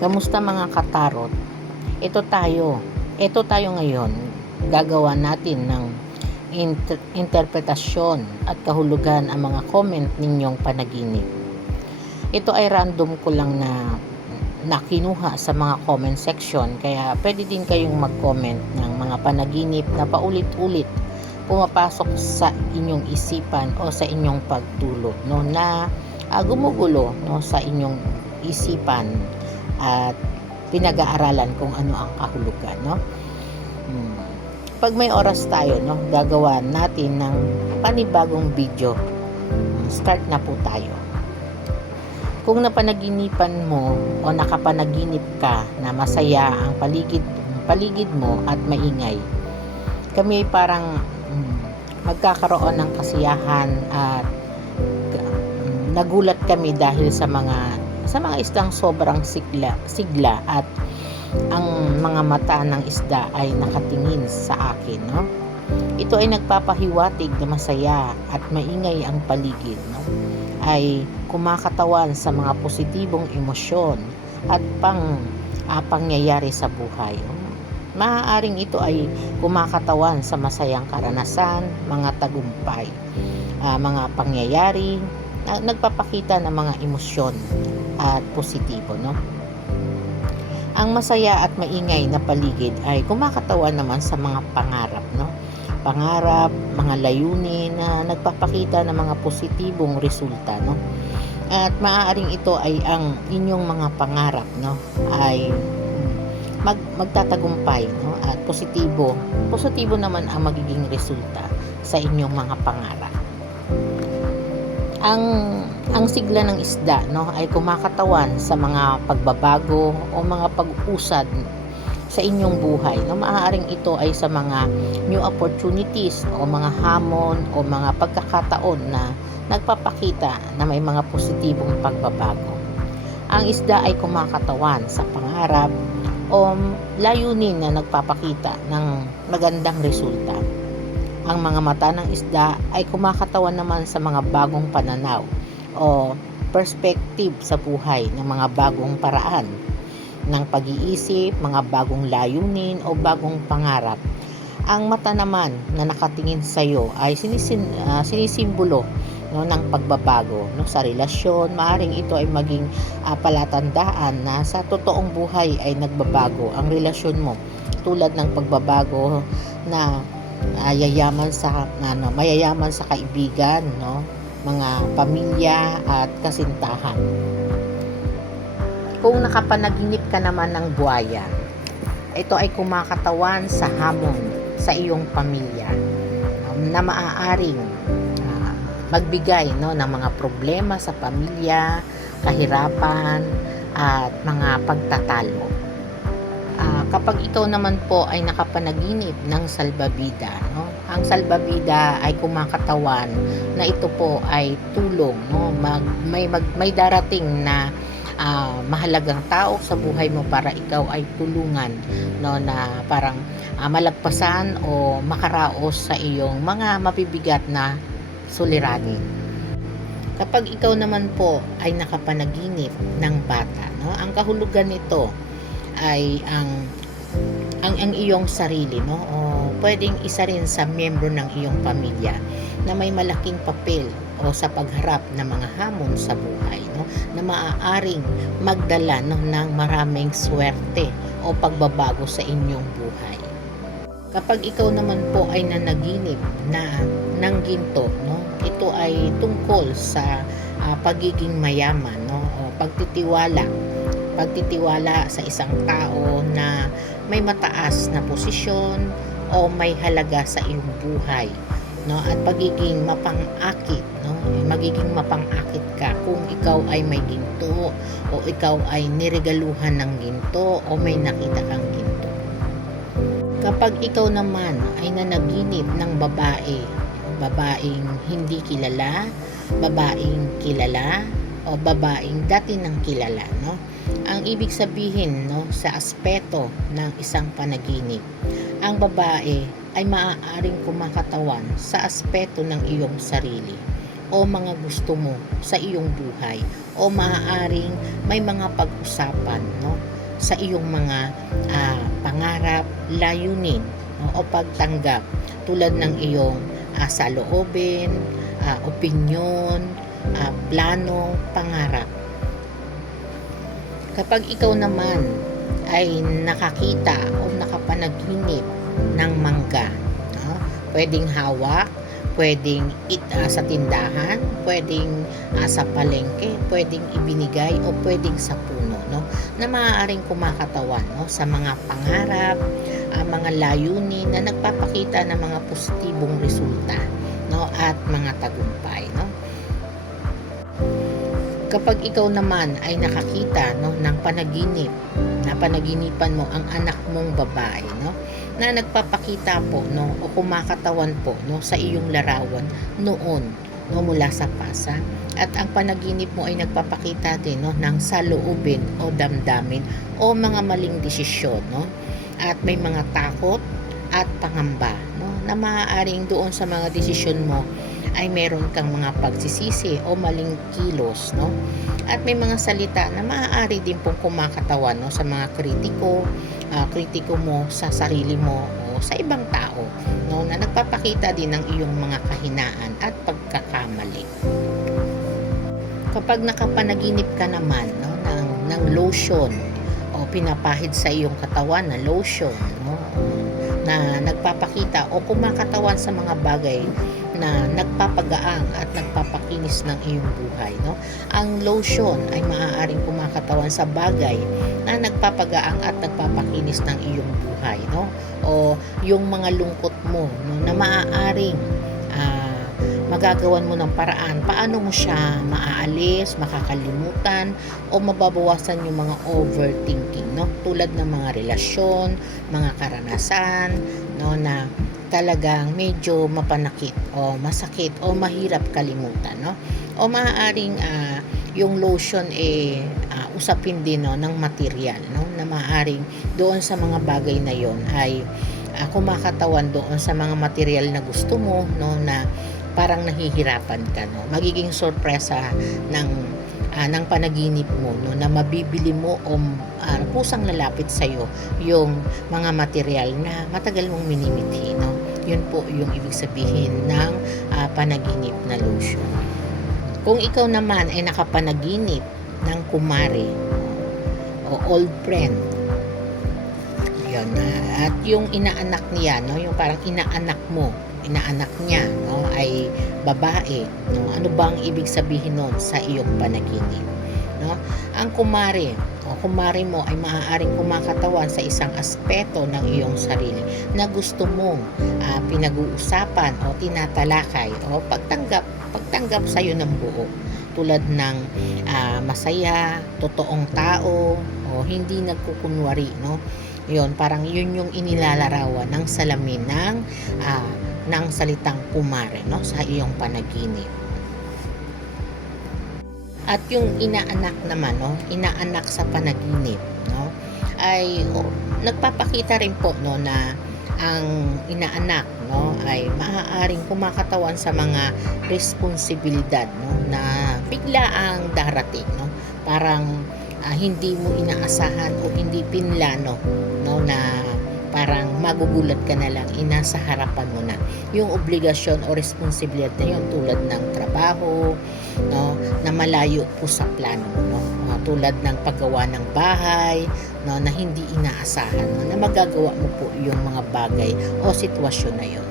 Kamusta mga katarot? Ito tayo. Ito tayo ngayon. Gagawa natin ng interpretasyon at kahulugan ang mga comment ninyong panaginip. Ito ay random ko lang na nakinuha sa mga comment section, kaya pwede din kayong mag-comment ng mga panaginip na paulit-ulit pumapasok sa inyong isipan o sa inyong pagtulog, no, na gumugulo, no, sa inyong isipan at pinag-aaralan kung ano ang kahulugan, no. Pag may oras tayo, no, gagawa natin ng panibagong video. Start na po tayo. Kung napanaginipan mo o nakapanaginip ka na masaya ang paligid mo at maingay, kami parang magkakaroon ng kasiyahan at nagulat kami dahil sa mga isdang sobrang sigla at ang mga mata ng isda ay nakatingin sa akin, no? Ito ay nagpapahiwatig na masaya at maingay ang paligid, no? Ay kumakatawan sa mga positibong emosyon at pangyayari sa buhay. Maaaring ito ay kumakatawan sa masayang karanasan, mga tagumpay, mga pangyayari na nagpapakita ng mga emosyon at positibo, no? Ang masaya at maingay na paligid ay kumakatawan naman sa mga pangarap, no? Pangarap, mga layunin na nagpapakita ng mga positibong resulta, no? At maaaring ito ay ang inyong mga pangarap, no, ay magtatagumpay, no? At positibo naman ang magiging resulta sa inyong mga pangarap. Ang sigla ng isda, no, ay kumakatawan sa mga pagbabago o mga pag-usad sa inyong buhay, no. Maaaring ito ay sa mga new opportunities o mga hamon o mga pagkakataon na nagpapakita na may mga positibong pagbabago. Ang isda ay kumakatawan sa pangarap o layunin na nagpapakita ng magandang resulta. Ang mga mata ng isda ay kumakatawan naman sa mga bagong pananaw o perspective sa buhay ng mga bagong paraan ng pag-iisip, mga bagong layunin o bagong pangarap. Ang mata naman na nakatingin sa iyo ay sinisimbolo, no, ng pagbabago, no, sa relasyon. Maaring ito ay maging palatandaan na sa totoong buhay ay nagbabago ang relasyon mo, tulad ng pagbabago na mayayaman sa kaibigan, no, mga pamilya at kasintahan. Kung nakapanaginip ka naman ng buwaya, ito ay kumakatawan sa hamon sa iyong pamilya, na maaaring magbigay, no, ng mga problema sa pamilya, kahirapan at mga pagtatalo. Kapag ikaw naman po ay nakapanaginip ng salbabida, no, ang salbabida ay kumakatawan na ito po ay tulong, no, may darating na mahalagang tao sa buhay mo para ikaw ay tulungan, no, na parang malagpasan o makaraos sa iyong mga mabibigat na suliranin. Kapag ikaw naman po ay nakapanaginip ng bata, no, ang kahulugan nito ay ang iyong sarili, no, o pwedeng isa rin sa miyembro ng iyong pamilya na may malaking papel o sa pagharap ng mga hamon sa buhay, no, na maaaring magdala, no, ng maraming swerte o pagbabago sa inyong buhay. Kapag ikaw naman po ay nanaginip ng ginto, no, ito ay tungkol sa pagiging mayaman, no, o pagtitiwala sa isang tao na may mataas na posisyon o may halaga sa iyong buhay, no, at magiging mapang-akit ka kung ikaw ay may ginto o ikaw ay niregaluhan ng ginto o may nakita kang ginto. Kapag ikaw naman ay nanaginip ng babaeng hindi kilala, babaeng kilala o babaeng dati nang kilala, no, ang ibig sabihin, no, sa aspeto ng isang panaginip, ang babae ay maaaring kumakatawan sa aspeto ng iyong sarili o mga gusto mo sa iyong buhay, o maaaring may mga pag-usapan, no, sa iyong mga pangarap, layunin, no, o pagtanggap tulad ng iyong saloobin, opinyon, plano, pangarap. Kapag ikaw naman ay nakakita o nakapanaginip ng mangga, no? Pwedeng hawak, pwedeng sa tindahan, pwedeng sa palengke, pwedeng ibinigay o pwedeng sa puno, no? Na maaaring kumakatawan, no? Sa mga pangarap, mga layunin na nagpapakita ng mga positibong resulta, no? At mga tagumpay, no? Kapag ikaw naman ay nakakita, no, ng panaginip, na panaginipan mo ang anak mong babae, no, na nagpapakita po, no, o kumakatawan po, no, sa iyong larawan noon, no, mula sa pasa, at ang panaginip mo ay nagpapakita din, no, ng saloobin o damdamin o mga maling desisyon, no, at may mga takot at pangamba, no, na maaaring doon sa mga desisyon mo ay meron kang mga pagsisisi o maling kilos, no? At may mga salita na maaari din pong kumakatawan, no, sa mga kritiko mo sa sarili mo o sa ibang tao, no, na nagpapakita din ng iyong mga kahinaan at pagkakamali. Kapag nakapanaginip ka naman, no, ng lotion o pinapahid sa iyong katawan na lotion, no, na nagpapakita o kumakatawan sa mga bagay na nagpapagaang at nagpapakinis ng iyong buhay, no? Ang lotion ay maaaring kumakatawan sa bagay na nagpapagaang at nagpapakinis ng iyong buhay, no? O yung mga lungkot mo, no, na maaaring magagawan mo ng paraan paano mo siya maaalis, makakalimutan o mababawasan yung mga overthinking, no? Tulad ng mga relasyon, mga karanasan, no, na talagang medyo mapanakit o masakit o mahirap kalimutan, no? O maaaring yung lotion usapin din, no, ng material, no, na maaaring doon sa mga bagay na yon ay kumakatawan doon sa mga material na gusto mo, no, na parang nahihirapan ka, no? Magiging sorpresa ng panaginip mo, no, na mabibili mo o pusang lalapit sa iyo yung mga material na matagal mong minimithi, no? Yun po yung ibig sabihin ng panaginip na lotion. Kung ikaw naman ay nakapanaginip ng kumare o old friend, yun, at yung inaanak niya, no, yung parang inaanak niya, no, ay babae, no, ano bang ibig sabihin nun sa iyong panaginip, no? Ang kumare mo ay maaaring kumakatawan sa isang aspeto ng iyong sarili na gusto mong pinag-uusapan o tinatalakay o pagtanggap sa iyo ng buo, tulad ng masaya, totoong tao o hindi nagkukunwari, no? Yun, parang yun yung inilalarawan ng salamin ng salitang kumare, no, sa iyong panaginip. At yung inaanak naman, no, inaanak sa panaginip, no, ay nagpapakita rin po, no, na ang inaanak, no, ay maaaring kumakatawan sa mga responsibilidad, no, na bigla ang darating, no, parang hindi mo inaasahan o hindi pinlano, no, na parang magugulat ka na lang, inasa harapan mo na yung obligasyon o responsibilidad na yun, tulad ng trabaho, no, na malayo po sa plano mo, no, tulad ng paggawa ng bahay, no, na hindi inaasahan, no, na magagawa mo po yung mga bagay o sitwasyon na yun.